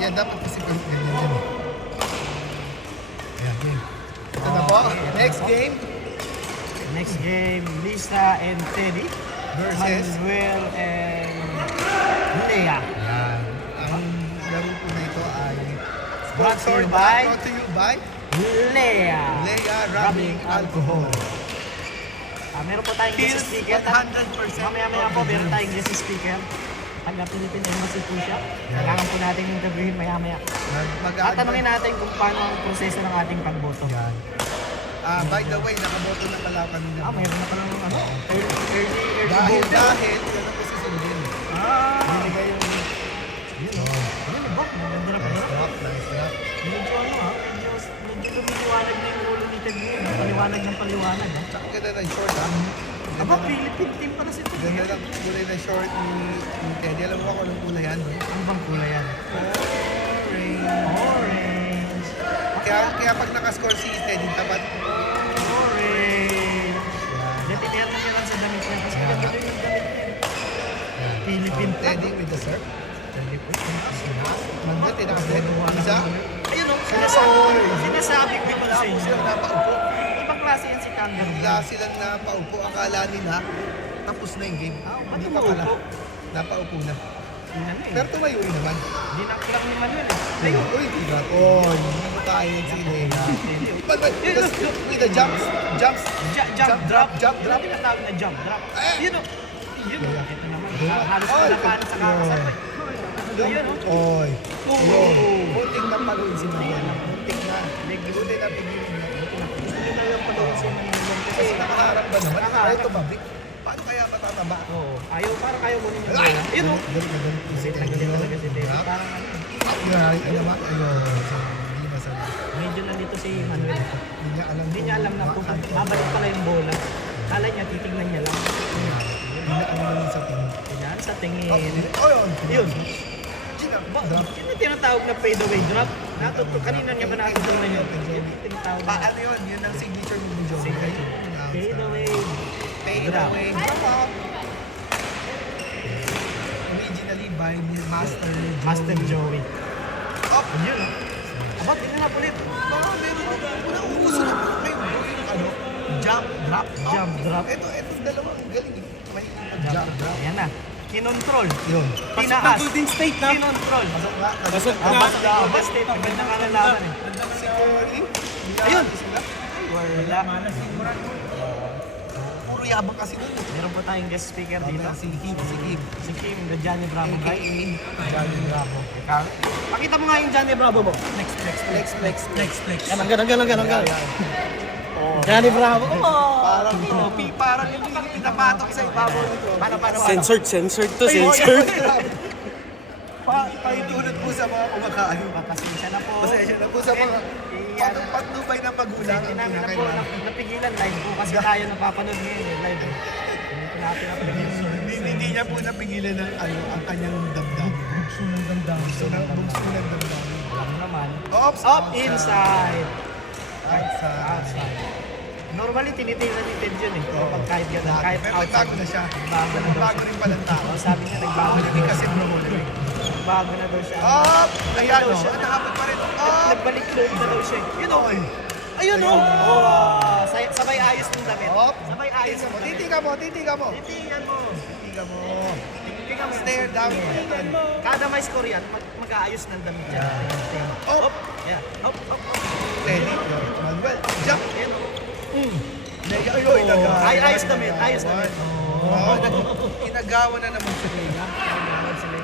Yan, dapat kasi ganyan din. Ayan, game. Ito na po. Next game. Next game, Lisa and Teddy. Versus? Manuel and Lea. Yan. Ang laro po na ito ay Brought to you by Lea. Lea Rubbing Alcohol. Meron po tayong guest speaker. 100%. Mamaya po, meron tayong guest speaker. Taga Philippine Embassy po siya. Kailangan po natin interviewin maya-maya. Tatanungin natin kung paano ang proseso ng ating pagboto. Yan. By the way, nakaboto na pala ako kanina. Mayroon na palang ano? Early Dahil, vote. yan ang posisunodin. Binigay yung... Yun, iba. Maganda na pala. Nice drop. Medyo ano ha? Medyo lumiliwanag na yung ulo ni Teddy. Paliwanag ng paliwanag ha? Tsaka ganda ng short ha. Aba, Philippine team pala si Teddy. Ganda ng kulay na short ni Teddy. Alam mo ba kung anong kulay yan? Ano bang kulay yan? Orange. Kaya pag nakascore si Teddy, dapat Orange. Hindi, tinihan mo yun lang sa damit niya. Kasi maganda yung damit niya. Philippine team. Teddy with the serve. Teddy po. Mandat, tinakaset. Isa. Ayun o, sinasabi ko ba sa Tapos inyo? sila napaupo. Ibang klase yan si Thunder. Bigla silang napaupo. Akala nila, tapos na yung game. Ba't Hindi pa pala. umuupo? Napaupo na. Yun ano eh. Pero tumayo rin naman. Hindi nakulang ni Manuel eh. Ayun. Uy, tigat. Oh, hindi mo tayo si Lea. With the jumps. Jump drop. Jump drop. Ano tinatawag na jump drop? Yun o. Yun o. Ito naman. Halos Oy. palapan sa kakasabay. Ayun o. Oy. Ayun. Muntik na paluin si Manuel. Muntik na. Buti na pigilan na. Gusto nila yung paluin si Manuel. Kasi nakaharap ba naman? Nakaharap. Ito ba, Vic? Paano kaya matataba? Oo. Ayaw, parang ayaw mo rin yung Ay! bola. Ayun o. Galing. Kasi tanggalin talaga si Teddy. Parang ano. Ayun naman. Ayun. Hindi masarap. Medyo nandito si Manuel. Hindi niya alam. Hindi niya alam na kung babalik pala yung bola. Kala niya, titignan niya lang. Hindi na alam sa tingin. Yan, sa tingin. Oh, yun. Yun. Drop. Sino tinatawag na fade away drop? Kanina niya ba natutunan yun? Yun tinatawag na Ano yun? Yun ang signature mo ni Joe. fade away. Fade Drop. away. Originally by Master Joey. Up. Yun o. Aba, tingnan na ulit. Meron unang uso na may ano? Jump, drop, Jump, drop. Ito dalawang galing. May jump, drop. Ayan na. Kinontrol. Yun. Tinaas. Golden State na. Kinontrol. Pasok nga. Pasok Ah, na. basta basta maganda nga nalaman eh. Si Curry. Ayun. Sila. Wala. Puro yabang kasi nun. Meron po tayong guest speaker dito. Si Kim. Si Kim, the Johnny Bravo guy. Johnny Bravo. Pakita mo nga yung Johnny Bravo mo. Flex. Yan, ganun. Johnny Bravo. Oh! Parang parang yung pinapatok sa ibabaw nito. Paano? Censored to. Paitulad po sa mga kumakain. Pasensya na po. Pasensya na po sa mga patnubay ng magulang. Hindi namin na po napigilan live po kasi tayo napapanood ngayon eh, live eh. Hindi po natin napigilan. Hindi niya po napigilan ng ang kanyang damdam. Bugso ng damdam. Lang naman. Oops! Up inside. Outside. Normally tinitira ni Ted yun eh. Kapag kahit gano'n, kahit Pero outside. nagbago na siya. Nagbago na daw Nagbago siya. rin palang tao. Sabi niya nagbago na Hindi daw kasi siya. promoter. Nagbago na daw siya. Up! Ayan o. siya. Nahabot pa rin. Up! Nagbalik loob na daw siya. Yun o. Oy. Ayun o. Oh. Sabay ayos ng damit. Up! Sabay ayos ng damit. Titiga mo. Titigan mo. Titiga mo. Titigan mo. Stare down. Kada may score yan, mag-aayos ng damit yan. Up! Yeah. Up. Teddy. Manuel. Jump. Yan o. Ayun. Ayos damit. Oh, inagawa na naman si Lea.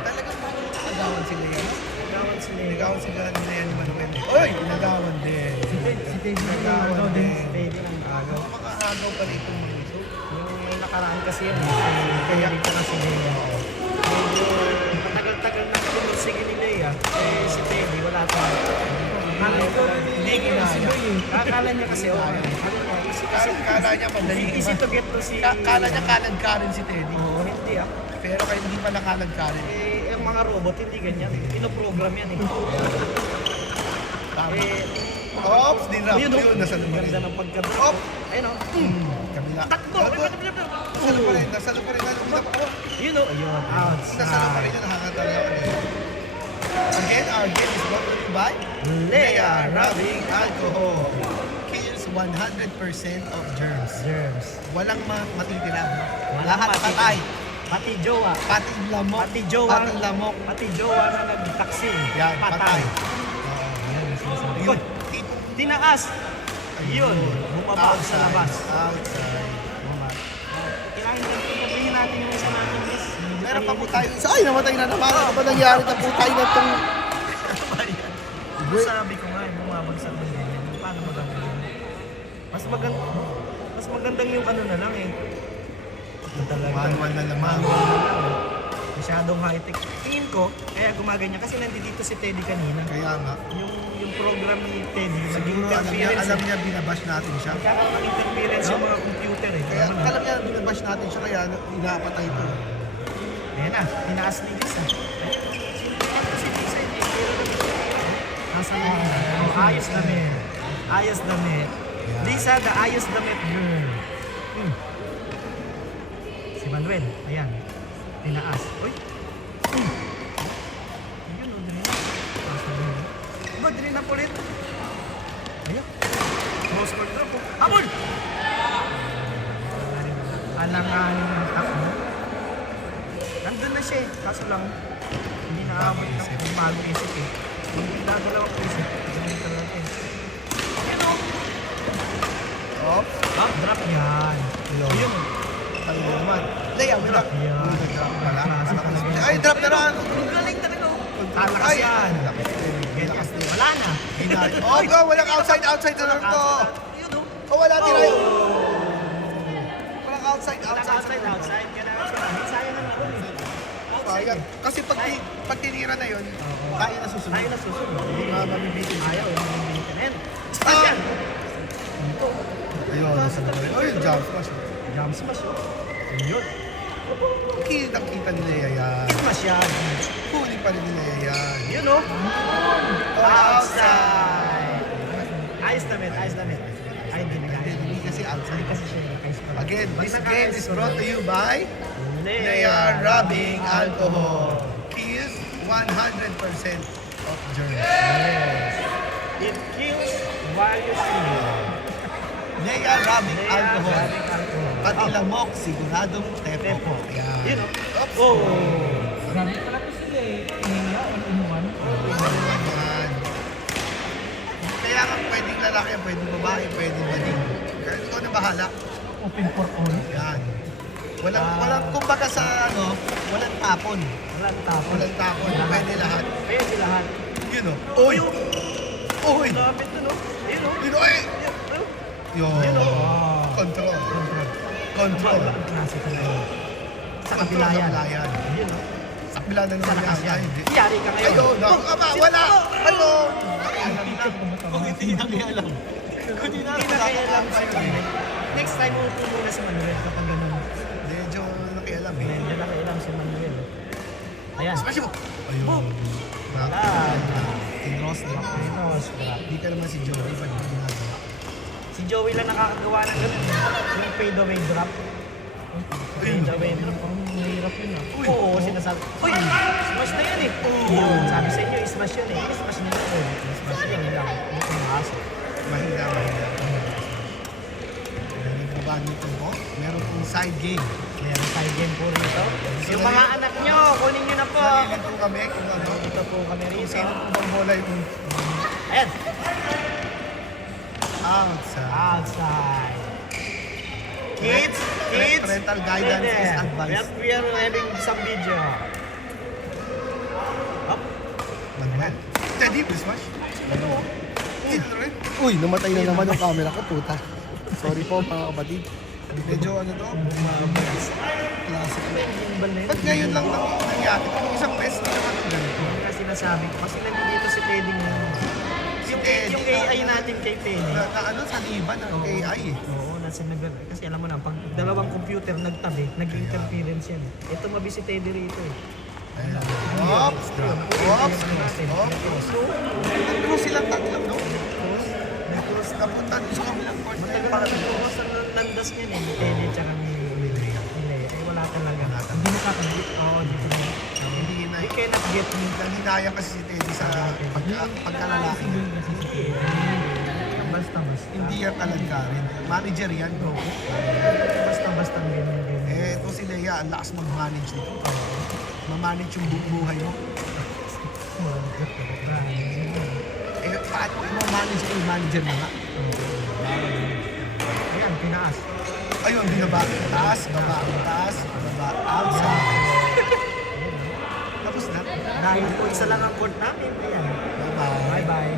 Talagang inagawan si Lea. Inagawan sila nila yan ni Manuel. Oy! Inagawan din. Inagawan din. Agaw. Makaagaw pa rin itong mga iso. Yung nakaraan kasi yan. Kaya dito na si Lea. Medyo matagal-tagal na pinursige ni Lea. Si Teddy wala pa. Hindi ginaya. Akala niya kasi Kala niya madali. easy to get to si... Kala niya kalad-karin si Teddy. Oo, hindi ah. Pero kaya hindi pala kalad-karin. Yung mga robot, hindi ganyan. Pinoprogram yan eh. Oops! Dinrap Ayun, yun. Nasa lupa rin. ganda ng pagka-drop. Op! Ayun o. Kabila. Takbo! Nasa lupa rin. Nasa lupa rin. Yun o. Ayun. Nasa lupa rin. Nakakatawa. Okay. again, our game is brought to you by Lea Rubbing Alcohol. Kills 100% of germs. Germs. Walang matitira. Walang Lahat matitira. patay. Pati jowa. Pati lamok. Pati jowa. Pati lamok. Pati jowa na nagtaksil. Yan, patay. Yan ang sinasabi. Yun. Tinaas. Yun. Bumaba sa labas. Outside. Bumaba. Kailangan natin natin yung isa natin, guys. Meron pa po tayo. Ay, namatay na naman. Ano ba nangyari na po tayo na itong... Sabi ko nga, bumabagsak ng ganyan. Paano magandang mas magandang yung ano na lang eh. Yung talaga. Manual na naman. Masyadong high-tech. Tingin ko, kaya gumaganyan. Kasi nandito si Teddy kanina. Kaya nga. Yung program ni Teddy, Siguro alam niya binabash natin siya. Nagkakaroon-interference yung mga computer eh. Kaya alam niya binabash natin siya kaya inapatay ito. Ayan na, tinaas ni Lisa. Si Lisa, hindi. Nasa lang. Ayos damit. Ayos damit. Lisa, the ayos damit girl. Si Manuel, ayan. Tinaas. Uy! Ayun, o, Dre. Taas na rin. Ba, Dre na ulit. Ayan. Close call drop. Habol! Alanganin ng takbo. Nandun na siya eh. Kaso lang, hindi naabot ng bago isip eh. Hindi nagalaw ang isip. Ganito natin. Ayan o! Off. Ah, drop yan. Ayun. Ay naman. Lea, may drop. Yan. May drop pala. Klase talaga yan. Ay, drop na naman. Galing talaga o. Kalakas Ay, yan. lakas din. Lakas din. Wala na. Oh, go. Walang outside na lang to. Yun o. Oh, wala tira yun. Walang outside. Outside. Kailangan siya. Sayang ng ako eh. Sayang. Kasi pag tinira na yun, tayo na susunod. Tayo na susunod. Hindi mabibitin. Ayaw. Mabibitin. Smash yan. Ayun, nasa labas. Oh, yung jump smash. Jump smash o. Yun. Kitang-kita ni Lea yan. Smash yan. Huli pa rin ni Lea yan. Yun o. Oh, outside. Ayos damit. Ay, hindi na kaya. Hindi kasi outside. Kasi siya nag-face pa. Again, this game is brought to you by Lea Rubbing Alcohol. Kills 100% of germs. Yes. It kills while you sleep. Lea Rubbing Lea Alcohol. Rubbing Alcohol. Pati lamok, siguradong tepo. Tepo. Yan. Yun o. Oops. Oh. Grabe pala to sila eh. Hinga, on-in-one. Yan. Kaya nga pwedeng lalaki, pwedeng babae, pwedeng bading. Kaya ikaw na bahala. Open for all. Yan. Walang kumbaga sa walang tapon. Walang tapon. Walang tapon. Pwede lahat. Pwede lahat. Yun o. Uy! Uy! Lapit to no? Yun o. Yun o eh! Yun. Yun o. Control. Control. Ang klase talaga. Sa kabila Control yan. na yan. Yun o. Sa kabila na Sa naman lakas yan. Hindi. Yari ka ngayon. Ayun. Aba, wala. Ano? Kung hindi na kaya alam. Kung hindi na kaya alam si Manuel. Next time upo muna si Manuel kapag ganun. Medyo nakialam eh. Medyo na kaya alam si Manuel. Ayan. Smash mo! Ayun. Wala. Tinros na. Ayos. Hindi ka naman si Joey. Ba't hindi ginagawa? Si Joey lang nakakagawa ng ganun. Yung fade away drop. Fade away drop. Ang mahirap yun ah. Oo, sinasabi. Uy! Smash na yan eh. Yun, sabi sa inyo, smash yun eh. Smash nila po. Smash yun lang. Yung maso. Mahina. Narinig mo ba nito mo? Meron pong side game. Meron side game po rito. Yung mga anak nyo, kunin nyo na po. Narinig po kami kung ano. Dito po kami rito. Sino po bang bola yung Ayan. outside? Outside. Kids, Parental guidance is advised. We are having some video. Up. Manuel. Teddy, please smash. Ano? Dito rin. Uy, namatay na naman yung camera ko, puta. Sorry po mga kapatid. Medyo ano to? Mabilis. Classic. Yung banda yun. Ba't ngayon lang nangyari? Kung isang beses na naman yung ganito. Yung nga sinasabi ko. Kasi nandito si Teddy ngayon. Yung AI natin kay Teddy. Na ano, sa liban ng AI eh. Oo, nasa kasi alam mo na, pag dalawang computer nagtabi, nag-interference yan. Ito mabi si Teddy rito eh. Ayan. Oops! Oops! Oops! Nag-cross silang tatlo, no? Nag-cross. Napunta doon sa kabilang court. Matagal pa kami sa landas niyan eh. Ni Teddy tsaka ni Lea. Eh wala talaga. Hindi nakakabit. Oo, dito na. Hindi na. cannot get me. Nanghinayang kasi si Teddy sa pagkalalaki niya. Kasi si Teddy. Basta-basta. Hindi yan talaga rin. Manager yan, bro. Basta-basta ganyan. Eh, ito si Lea, ang lakas mag-manage nito. Ma-manage yung buhay mo. Eh, paano ko ma-manage yung manager mo nga? Ayan, tinaas. Ayun, binaba. Taas, baba, outside. Tapos na. Dahil po isa lang ang court namin. Ayan. Bye-bye. Bye-bye.